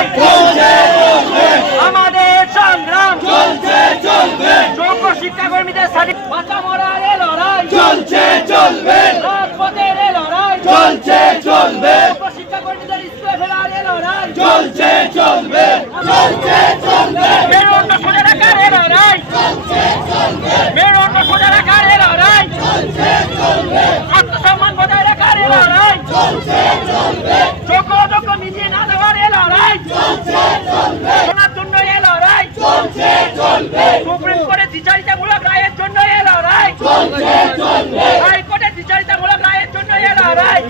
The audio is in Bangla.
লড়াই আমাদের সংগ্রাম যোগ্য শিক্ষাকর্মীদের বাঁচা মরার এ লড়াই রাজপথের এ লড়াই যোগ্য শিক্ষাকর্মীদের স্কুলে ফেরার এ লড়াই মেরুদণ্ড সোজা রাখার এ লড়াই মেরুদণ্ড সোজা রাখার এ লড়াই আত্মসম্মান বজায় রাখার এ লড়াই যোগ্য মিলিয়ে না দেওয়ার এ লড়াই শোনার জন্য এ লড়াই সুপ্রিম কোর্টের দ্বিচারিতামূলক রায়ের জন্য এ লড়াই হাইকোর্টের দ্বিচারিতামূলক রায়ের জন্য এ লড়াই